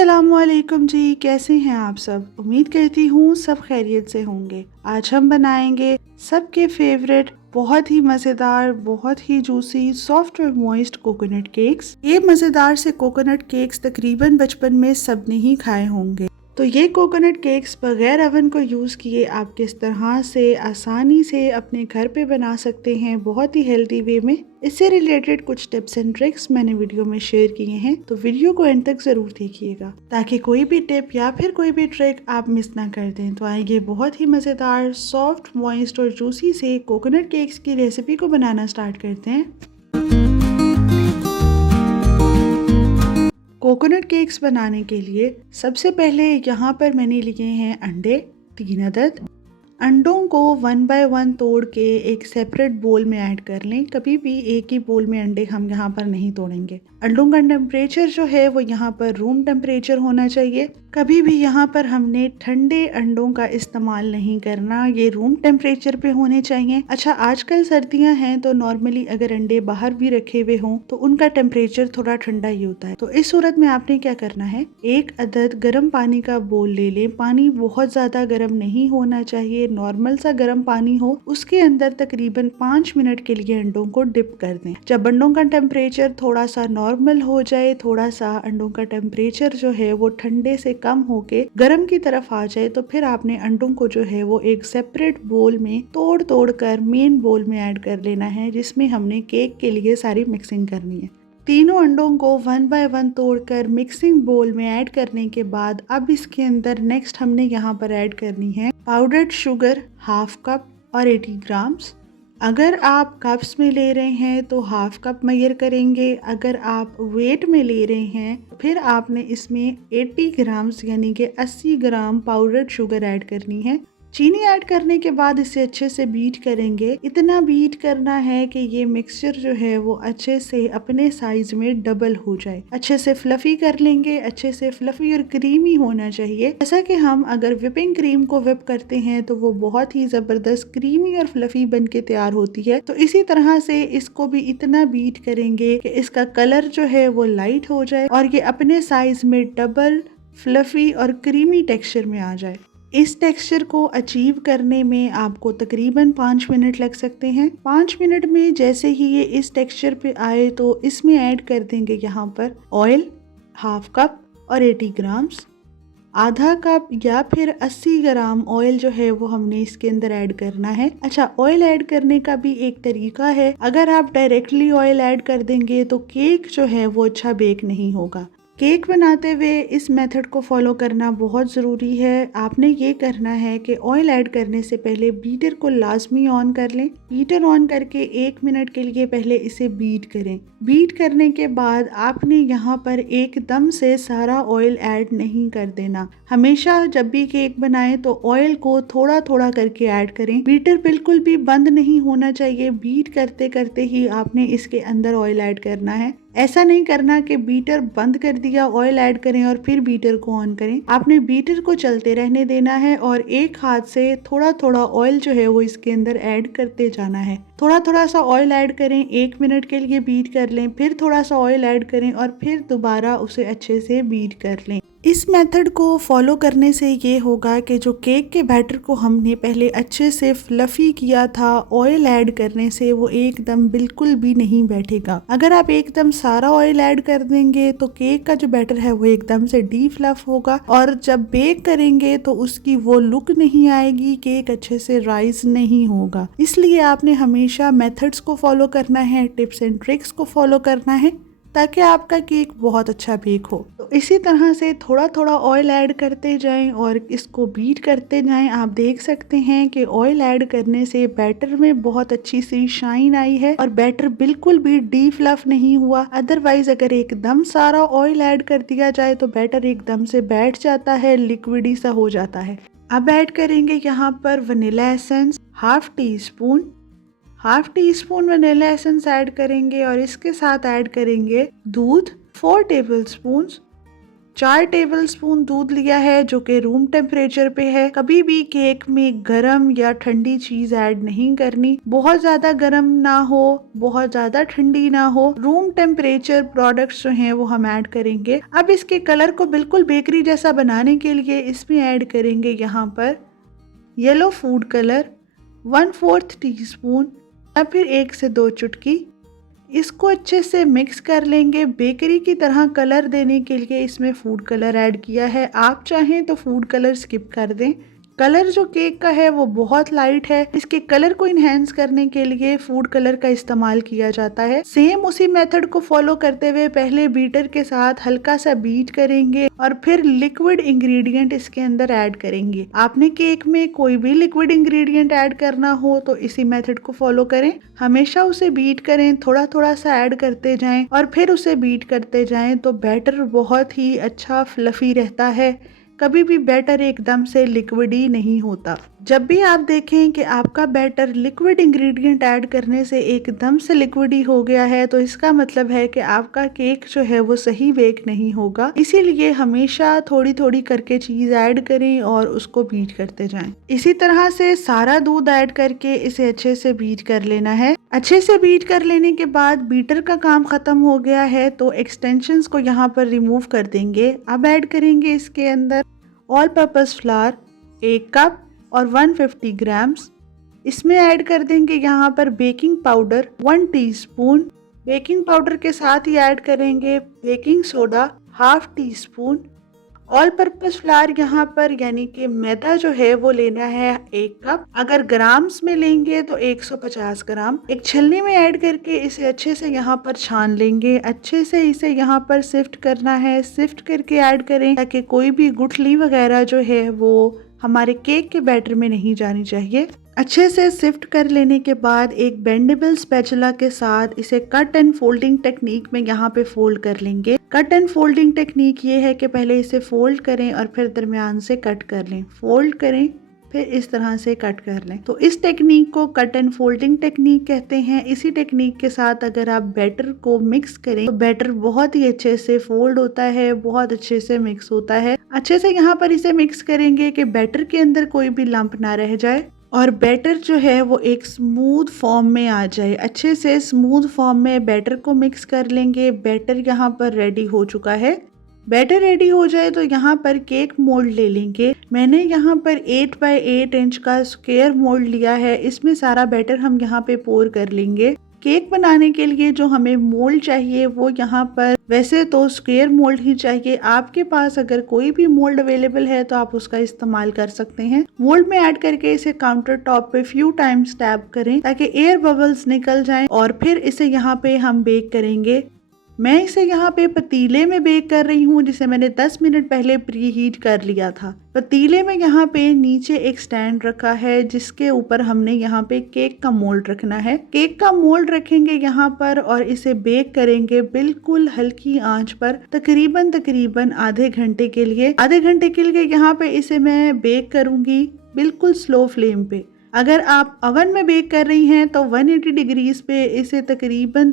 अस्सलामुअलैकुम जी, कैसे हैं आप सब। उम्मीद करती हूँ सब खैरियत से होंगे। आज हम बनाएंगे सबके फेवरेट बहुत ही मज़ेदार, बहुत ही जूसी, सॉफ्ट और मॉइस्ट कोकोनट केक्स। ये मज़ेदार से कोकोनट केक्स तकरीबन बचपन में सबने ही खाए होंगे। तो ये कोकोनट केक्स बगैर ओवन को यूज़ किए आप किस तरह से आसानी से अपने घर पे बना सकते हैं, बहुत ही हेल्दी वे में। इससे रिलेटेड कुछ टिप्स एंड ट्रिक्स मैंने वीडियो में शेयर किए हैं, तो वीडियो को एंड तक जरूर देखिएगा ताकि कोई भी टिप या फिर कोई भी ट्रिक आप मिस ना कर दें। तो आइए बहुत ही मज़ेदार, सॉफ्ट, मॉइस्ट और जूसी से कोकोनट केक्स की रेसिपी को बनाना स्टार्ट करते हैं। कोकोनट केक्स बनाने के लिए सबसे पहले यहाँ पर मैंने लिए हैं अंडे 3 अदद। अंडों को 1 बाय 1 तोड़ के एक सेपरेट बोल में ऐड कर लें। कभी भी एक ही बोल में अंडे हम यहाँ पर नहीं तोड़ेंगे। अंडों का टेम्परेचर जो है वो यहाँ पर रूम टेम्परेचर होना चाहिए। कभी भी यहाँ पर हमने ठंडे अंडों का इस्तेमाल नहीं करना, ये रूम टेम्परेचर पे होने चाहिए। अच्छा, आजकल सर्दियाँ हैं तो नॉर्मली अगर अंडे बाहर भी रखे हुए हों तो उनका टेम्परेचर थोड़ा ठंडा ही होता है। तो इस सूरत में आपने क्या करना है, 1 अदद गर्म पानी का बोल ले लें। पानी बहुत ज्यादा गर्म नहीं होना चाहिए, नॉर्मल सा गर्म पानी हो। उसके अंदर तकरीबन 5 मिनट के लिए अंडों को डिप कर दें। जब अंडों का टेम्परेचर थोड़ा सा नॉर्मल हो जाए, थोड़ा सा अंडों का टेम्परेचर जो है वो ठंडे से कम होके गर्म की तरफ आ जाए, तो फिर आपने अंडों को जो है वो एक सेपरेट बोल में तोड़ तोड़ कर मेन बोल में ऐड कर लेना है, जिसमें हमने केक के लिए सारी मिक्सिंग करनी है। तीनों अंडों को 1 बाय 1 तोड़कर मिक्सिंग बोल में ऐड करने के बाद अब इसके अंदर नेक्स्ट हमने यहाँ पर ऐड करनी है पाउडर्ड शुगर 1/2 कप और 80 ग्राम्स। अगर आप कप्स में ले रहे हैं तो 1/2 कप मेजर करेंगे। अगर आप वेट में ले रहे हैं फिर आपने इसमें 80 ग्राम्स यानी कि 80 ग्राम पाउडर्ड शुगर ऐड करनी है। चीनी ऐड करने के बाद इसे अच्छे से बीट करेंगे। इतना बीट करना है कि ये मिक्सचर जो है वो अच्छे से अपने साइज में डबल हो जाए। अच्छे से फ्लफी कर लेंगे, अच्छे से फ्लफी और क्रीमी होना चाहिए। जैसा कि हम अगर विपिंग क्रीम को विप करते हैं तो वो बहुत ही जबरदस्त क्रीमी और फ्लफी बन के तैयार होती है, तो इसी तरह से इसको भी इतना बीट करेंगे कि इसका कलर जो है वो लाइट हो जाए और ये अपने साइज में डबल फ्लफी और क्रीमी टेक्सचर में आ जाए। इस टेक्सचर को अचीव करने में आपको तकरीबन 5 मिनट लग सकते हैं। 5 मिनट में जैसे ही ये इस टेक्सचर पे आए तो इसमें ऐड कर देंगे यहाँ पर ऑयल 1/2 कप और 80 ग्राम्स। आधा कप या फिर 80 ग्राम ऑयल जो है वो हमने इसके अंदर ऐड करना है। अच्छा, ऑयल ऐड करने का भी एक तरीका है। अगर आप डायरेक्टली ऑयल ऐड कर देंगे तो केक जो है वो अच्छा बेक नहीं होगा। केक बनाते हुए इस मेथड को फॉलो करना बहुत ज़रूरी है। आपने ये करना है कि ऑयल ऐड करने से पहले बीटर को लाजमी ऑन कर लें। बीटर ऑन करके 1 मिनट के लिए पहले इसे बीट करें। बीट करने के बाद आपने यहाँ पर एकदम से सारा ऑयल ऐड नहीं कर देना। हमेशा जब भी केक बनाएं तो ऑयल को थोड़ा थोड़ा करके ऐड करें। बीटर बिल्कुल भी बंद नहीं होना चाहिए। बीट करते करते ही आपने इसके अंदर ऑयल ऐड करना है। ऐसा नहीं करना कि बीटर बंद कर दिया, ऑयल ऐड करें और फिर बीटर को ऑन करें। आपने बीटर को चलते रहने देना है और एक हाथ से थोड़ा थोड़ा ऑयल जो है वो इसके अंदर ऐड करते जाना है। थोड़ा थोड़ा सा ऑयल ऐड करें, 1 मिनट के लिए बीट कर लें, फिर थोड़ा सा ऑयल ऐड करें और फिर दोबारा उसे अच्छे से बीट कर लें। इस मेथड को फॉलो करने से ये होगा कि जो केक के बैटर को हमने पहले अच्छे से फ्लफी किया था, ऑयल ऐड करने से वो एकदम बिल्कुल भी नहीं बैठेगा। अगर आप एकदम सारा ऑयल ऐड कर देंगे तो केक का जो बैटर है वो एकदम से डी फ्लफ होगा और जब बेक करेंगे तो उसकी वो लुक नहीं आएगी, केक अच्छे से राइज नहीं होगा। इसलिए आपने हमेशा मेथड्स को फॉलो करना है, टिप्स एंड ट्रिक्स को फॉलो करना है ताकि आपका केक बहुत अच्छा बेक हो। तो इसी तरह से थोड़ा थोड़ा ऑयल ऐड करते जाएं और इसको बीट करते जाएं। आप देख सकते हैं कि ऑयल ऐड करने से बैटर में बहुत अच्छी सी शाइन आई है और बैटर बिल्कुल भी डी फ्लफ नहीं हुआ। अदरवाइज अगर एकदम सारा ऑयल ऐड कर दिया जाए तो बैटर एकदम से बैठ जाता है, लिक्विडी सा हो जाता है। अब ऐड करेंगे यहाँ पर vanilla essence 1/2 teaspoon. 1/2 teaspoon vanilla essence add करेंगे और इसके साथ ऐड करेंगे दूध 4 टेबल स्पून। 4 टेबलस्पून दूध लिया है जो कि रूम टेम्परेचर पे है। कभी भी केक में गरम या ठंडी चीज ऐड नहीं करनी, बहुत ज्यादा गरम ना हो, बहुत ज्यादा ठंडी ना हो, रूम टेम्परेचर प्रोडक्ट्स जो हैं वो हम ऐड करेंगे। अब इसके कलर को बिल्कुल बेकरी जैसा बनाने के लिए इसमें ऐड करेंगे यहाँ पर येलो फूड कलर 1/4 टीस्पून या फिर 1 से 2 चुटकी। इसको अच्छे से मिक्स कर लेंगे। बेकरी की तरह कलर देने के लिए इसमें फूड कलर ऐड किया है। आप चाहें तो फूड कलर स्किप कर दें। कलर जो केक का है वो बहुत लाइट है। इसके कलर को इनहेंस करने के लिए फूड कलर का इस्तेमाल किया जाता है। सेम उसी मेथड को फॉलो करते हुए पहले बीटर के साथ हल्का सा बीट करेंगे और फिर लिक्विड इंग्रेडिएंट इसके अंदर ऐड करेंगे। आपने केक में कोई भी लिक्विड इंग्रेडिएंट ऐड करना हो तो इसी मेथड को फॉलो करें। हमेशा उसे बीट करें, थोड़ा थोड़ा सा ऐड करते जाएं और फिर उसे बीट करते जाएं तो बैटर बहुत ही अच्छा फ्लफी रहता है। कभी भी बैटर एकदम से लिक्विड ही नहीं होता। जब भी आप देखें कि आपका बैटर लिक्विड इंग्रेडिएंट ऐड करने से एकदम से लिक्विड ही हो गया है तो इसका मतलब है कि आपका केक जो है वो सही बेक नहीं होगा। इसीलिए हमेशा थोड़ी थोड़ी करके चीज ऐड करें और उसको बीट करते जाएं। इसी तरह से सारा दूध ऐड करके इसे अच्छे से बीट कर लेना है। अच्छे से बीट कर लेने के बाद बीटर का काम खत्म हो गया है तो एक्सटेंशंस को यहाँ पर रिमूव कर देंगे। अब ऐड करेंगे इसके अंदर ऑल पर्पस फ्लावर 1 कप और 150 ग्राम्स। इसमें ऐड कर देंगे यहाँ पर baking powder 1 teaspoon. Baking powder के साथ ही ऐड करेंगे baking soda 1/2 teaspoon. All purpose flower यहाँ पर यानी कि मैदा जो है वो लेना है 1 कप। अगर ग्राम्स में लेंगे तो 150 ग्राम। एक छलनी में ऐड करके इसे अच्छे से यहाँ पर छान लेंगे। अच्छे से इसे यहाँ पर सिफ्ट करना है। सिफ्ट करके ऐड करें ताकि कोई भी गुठली वगैरह जो है वो हमारे केक के बैटर में नहीं जानी चाहिए। अच्छे से सिफ्ट कर लेने के बाद एक बेंडेबल स्पैचुला के साथ इसे कट एंड फोल्डिंग टेक्निक में यहाँ पे फोल्ड कर लेंगे। कट एंड फोल्डिंग टेक्निक ये है कि पहले इसे फोल्ड करें और फिर दरमियान से कट कर लें। फोल्ड करें फिर इस तरह से कट कर लें। तो इस टेक्निक को कट एंड फोल्डिंग टेक्निक कहते हैं। इसी टेक्निक के साथ अगर आप बैटर को मिक्स करें तो बैटर बहुत ही अच्छे से फोल्ड होता है, बहुत अच्छे से मिक्स होता है। अच्छे से यहाँ पर इसे मिक्स करेंगे कि बैटर के अंदर कोई भी लंप ना रह जाए और बैटर जो है वो एक स्मूथ फॉर्म में आ जाए। अच्छे से स्मूथ फॉर्म में बैटर को मिक्स कर लेंगे। बैटर यहाँ पर रेडी हो चुका है। बैटर रेडी हो जाए तो यहाँ पर केक मोल्ड ले लेंगे। मैंने यहाँ पर 8 बाय 8 इंच का स्क्वायर मोल्ड लिया है। इसमें सारा बैटर हम यहाँ पे पोर कर लेंगे। केक बनाने के लिए जो हमें मोल्ड चाहिए वो यहाँ पर वैसे तो स्क्वायर मोल्ड ही चाहिए। आपके पास अगर कोई भी मोल्ड अवेलेबल है तो आप उसका इस्तेमाल कर सकते हैं। मोल्ड में ऐड करके इसे काउंटर टॉप पे फ्यू टाइम्स टैप करें ताकि एयर बबल्स निकल जाएं और फिर इसे यहाँ पे हम बेक करेंगे। मैं इसे यहाँ पे पतीले में बेक कर रही हूँ जिसे मैंने 10 मिनट पहले प्री हीट कर लिया था। पतीले में यहाँ पे नीचे एक स्टैंड रखा है जिसके ऊपर हमने यहाँ पे केक का मोल्ड रखना है। केक का मोल्ड रखेंगे यहाँ पर और इसे बेक करेंगे बिल्कुल हल्की आंच पर तकरीबन आधे घंटे के लिए। आधे घंटे के लिए यहाँ पे इसे मैं बेक करूंगी बिल्कुल स्लो फ्लेम पे। अगर आप ओवन में बेक कर रही हैं तो 180 डिग्रीज पे इसे तकरीबन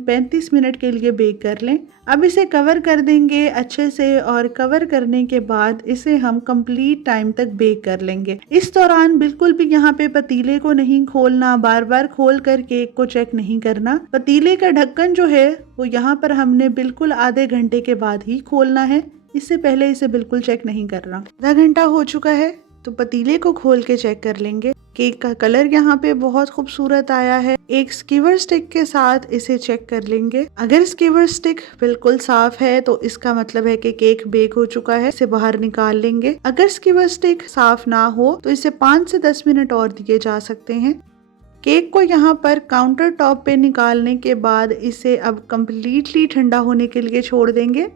35 मिनट के लिए बेक कर लें। अब इसे कवर कर देंगे अच्छे से और कवर करने के बाद इसे हम कंप्लीट टाइम तक बेक कर लेंगे। इस दौरान बिल्कुल भी यहाँ पे पतीले को नहीं खोलना, बार बार खोल कर केक को चेक नहीं करना। पतीले का ढक्कन जो है वो यहाँ पर हमने बिल्कुल आधे घंटे के बाद ही खोलना है। इससे पहले इसे बिल्कुल चेक नहीं करना। आधा घंटा हो चुका है तो पतीले को खोल के चेक कर लेंगे। केक का कलर यहाँ पे बहुत खूबसूरत आया है। एक स्कीवर स्टिक के साथ इसे चेक कर लेंगे। अगर स्कीवर स्टिक बिल्कुल साफ है तो इसका मतलब है कि केक बेक हो चुका है। इसे बाहर निकाल लेंगे। अगर स्कीवर स्टिक साफ ना हो तो इसे 5 से 10 मिनट और दिए जा सकते हैं। केक को यहाँ पर काउंटर टॉप पे निकालने के बाद इसे अब कम्प्लीटली ठंडा होने के लिए छोड़ देंगे।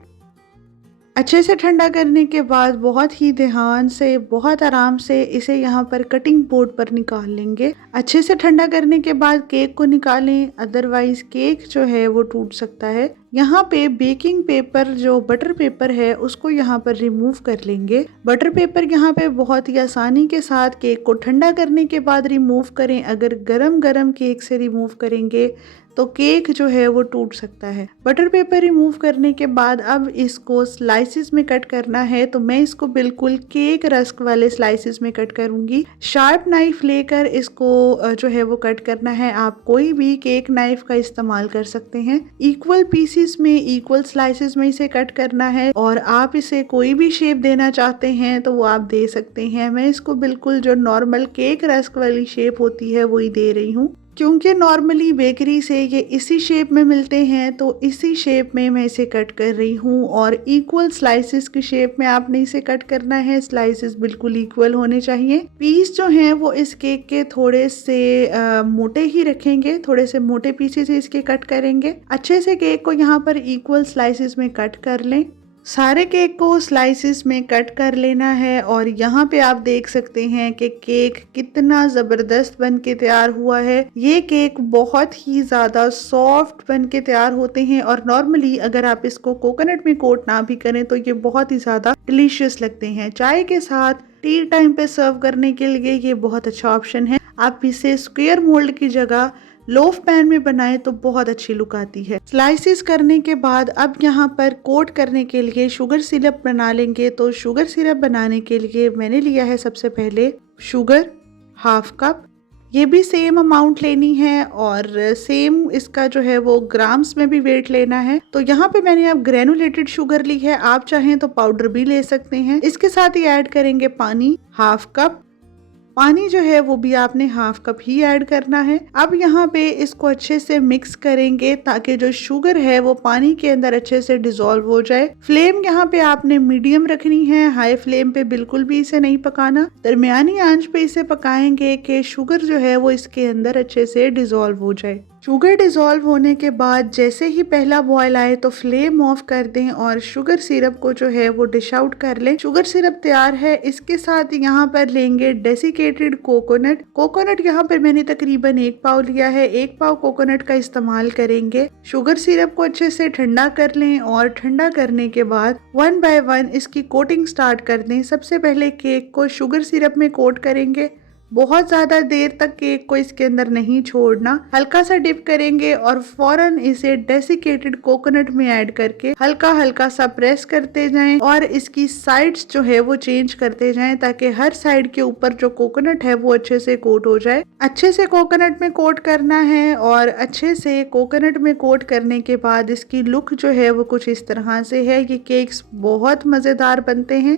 अच्छे से ठंडा करने के बाद बहुत ही ध्यान से, बहुत आराम से इसे यहाँ पर कटिंग बोर्ड पर निकाल लेंगे। अच्छे से ठंडा करने के बाद केक को निकालें, अदरवाइज केक जो है वो टूट सकता है। यहाँ पे बेकिंग पेपर जो बटर पेपर है उसको यहाँ पर रिमूव कर लेंगे। बटर पेपर यहाँ पे बहुत ही आसानी के साथ केक को ठंडा करने के बाद रिमूव करें। अगर गरम गरम केक से रिमूव करेंगे तो केक जो है वो टूट सकता है। बटर पेपर रिमूव करने के बाद अब इसको स्लाइसिस में कट करना है, तो मैं इसको बिल्कुल केक रस्क वाले स्लाइसिस में कट करूंगी। शार्प नाइफ लेकर इसको जो है वो कट करना है। आप कोई भी केक नाइफ का इस्तेमाल कर सकते हैं। इक्वल पीसेस में, इक्वल स्लाइसिस में इसे कट करना है और आप इसे कोई भी शेप देना चाहते हैं तो वो आप दे सकते हैं। मैं इसको बिल्कुल जो नॉर्मल केक रस्क वाली शेप होती है वही दे रही हूँ, क्योंकि नॉर्मली बेकरी से ये इसी शेप में मिलते हैं, तो इसी शेप में मैं इसे कट कर रही हूँ। और इक्वल स्लाइसिस की शेप में आपने इसे कट करना है। स्लाइसिस बिल्कुल इक्वल होने चाहिए। पीस जो हैं वो इस केक के थोड़े से मोटे ही रखेंगे, थोड़े से मोटे पीसेस इसके कट करेंगे। अच्छे से केक को यहाँ पर इक्वल स्लाइसिस में कट कर लें। सारे केक को स्लाइसिस में कट कर लेना है और यहाँ पे आप देख सकते हैं कि केक कितना ज़बरदस्त बन के तैयार हुआ है। ये केक बहुत ही ज़्यादा सॉफ्ट बन के तैयार होते हैं और नॉर्मली अगर आप इसको कोकोनट में कोट ना भी करें तो ये बहुत ही ज़्यादा डिलीशियस लगते हैं। चाय के साथ, टी टाइम पे सर्व करने के लिए ये बहुत अच्छा ऑप्शन है। आप इसे स्क्वायर मोल्ड की जगह लोफ पैन में बनाएं तो बहुत अच्छी लुक आती है। स्लाइसिस करने के बाद अब यहाँ पर कोट करने के लिए शुगर सिरप बना लेंगे। तो शुगर सिरप बनाने के लिए मैंने लिया है सबसे पहले शुगर 1/2 कप। ये भी सेम अमाउंट लेनी है और सेम इसका जो है वो ग्राम्स में भी वेट लेना है। तो यहाँ पे मैंने अब ग्रेनुलेटेड शुगर ली है, आप चाहें तो पाउडर भी ले सकते हैं। इसके साथ ही ऐड करेंगे पानी 1/2 कप। पानी जो है वो भी आपने 1/2 कप ही ऐड करना है। अब यहाँ पे इसको अच्छे से मिक्स करेंगे ताकि जो शुगर है वो पानी के अंदर अच्छे से डिसॉल्व हो जाए। फ्लेम यहाँ पे आपने मीडियम रखनी है, हाई फ्लेम पे बिल्कुल भी इसे नहीं पकाना। दरमियानी आंच पे इसे पकाएंगे कि शुगर जो है वो इसके अंदर अच्छे से डिसॉल्व हो जाए। शुगर डिसॉल्व होने के बाद जैसे ही पहला बॉयल आए तो फ्लेम ऑफ कर दें और शुगर सिरप को जो है वो डिश आउट कर लें। शुगर सिरप तैयार है। इसके साथ यहाँ पर लेंगे डेसिकेटेड कोकोनट। कोकोनट यहाँ पर मैंने तकरीबन 1 पाव लिया है। 1 पाव कोकोनट का इस्तेमाल करेंगे। शुगर सिरप को अच्छे से ठंडा कर लें और ठंडा करने के बाद 1 बाय 1 इसकी कोटिंग स्टार्ट कर दें। सबसे पहले केक को शुगर सिरप में कोट करेंगे। बहुत ज्यादा देर तक केक को इसके अंदर नहीं छोड़ना, हल्का सा डिप करेंगे और फौरन इसे डेसिकेटेड कोकोनट में ऐड करके हल्का हल्का सा प्रेस करते जाएं और इसकी साइड्स जो है वो चेंज करते जाएं ताकि हर साइड के ऊपर जो कोकोनट है वो अच्छे से कोट हो जाए। अच्छे से कोकोनट में कोट करना है और अच्छे से कोकोनट में कोट करने के बाद इसकी लुक जो है वो कुछ इस तरह से है। ये केक्स बहुत मजेदार बनते हैं।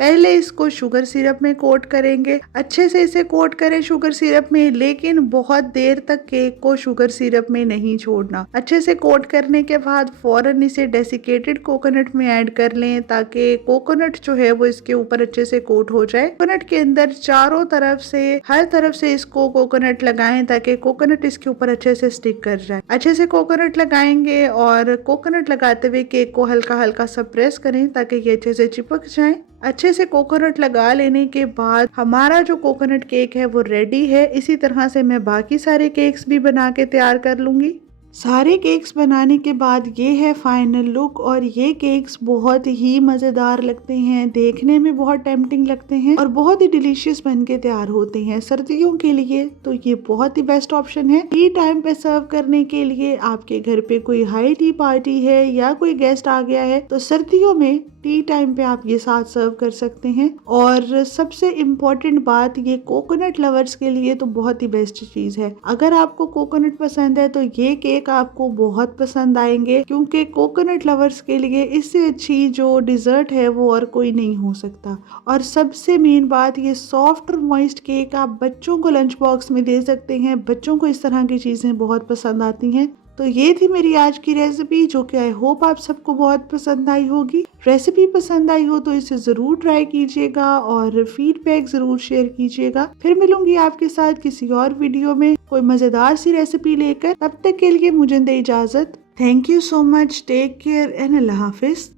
पहले इसको शुगर सिरप में कोट करेंगे। अच्छे से इसे कोट करें शुगर सिरप में, लेकिन बहुत देर तक केक को शुगर सिरप में नहीं छोड़ना। अच्छे से कोट करने के बाद फौरन इसे डेसिकेटेड कोकोनट में ऐड कर लें ताकि कोकोनट जो है वो इसके ऊपर अच्छे से कोट हो जाए। कोकोनट के अंदर चारों तरफ से, हर तरफ से इसको कोकोनट लगाएं ताकि कोकोनट इसके ऊपर अच्छे से स्टिक कर जाए। अच्छे से कोकोनट लगाएंगे और कोकोनट लगाते हुए केक को हल्का हल्का सा प्रेस करें ताकि ये अच्छे से चिपक जाए। अच्छे से कोकोनट लगा लेने के बाद हमारा जो कोकोनट केक है वो रेडी है। इसी तरह से मैं बाकी सारे केक्स भी बना के तैयार कर लूंगी। सारे केक्स बनाने के बाद ये है फाइनल लुक और ये केक्स बहुत ही मज़ेदार लगते हैं, देखने में बहुत टेम्पटिंग लगते हैं और बहुत ही डिलीशियस बन के तैयार होते हैं। सर्दियों के लिए तो ये बहुत ही बेस्ट ऑप्शन है। टी टाइम पे सर्व करने के लिए, आपके घर पे कोई हाई टी पार्टी है या कोई गेस्ट आ गया है तो सर्दियों में टी टाइम पे आप ये साथ सर्व कर सकते हैं। और सबसे इम्पोर्टेंट बात, ये कोकोनट लवर्स के लिए तो बहुत ही बेस्ट चीज़ है। अगर आपको कोकोनट पसंद है तो ये केक आपको बहुत पसंद आएंगे, क्योंकि कोकोनट लवर्स के लिए इससे अच्छी जो डिजर्ट है वो और कोई नहीं हो सकता। और सबसे मेन बात, ये सॉफ्ट और मॉइस्ट केक आप बच्चों को लंच बॉक्स में दे सकते हैं। बच्चों को इस तरह की चीज़ें बहुत पसंद आती हैं। तो ये थी मेरी आज की रेसिपी, जो कि आई होप आप सबको बहुत पसंद आई होगी। रेसिपी पसंद आई हो तो इसे ज़रूर ट्राई कीजिएगा और फीडबैक ज़रूर शेयर कीजिएगा। फिर मिलूंगी आपके साथ किसी और वीडियो में कोई मज़ेदार सी रेसिपी लेकर। तब तक के लिए मुझे दे इजाज़त। Thank you so much. Take care and अल्लाह हाफिज़।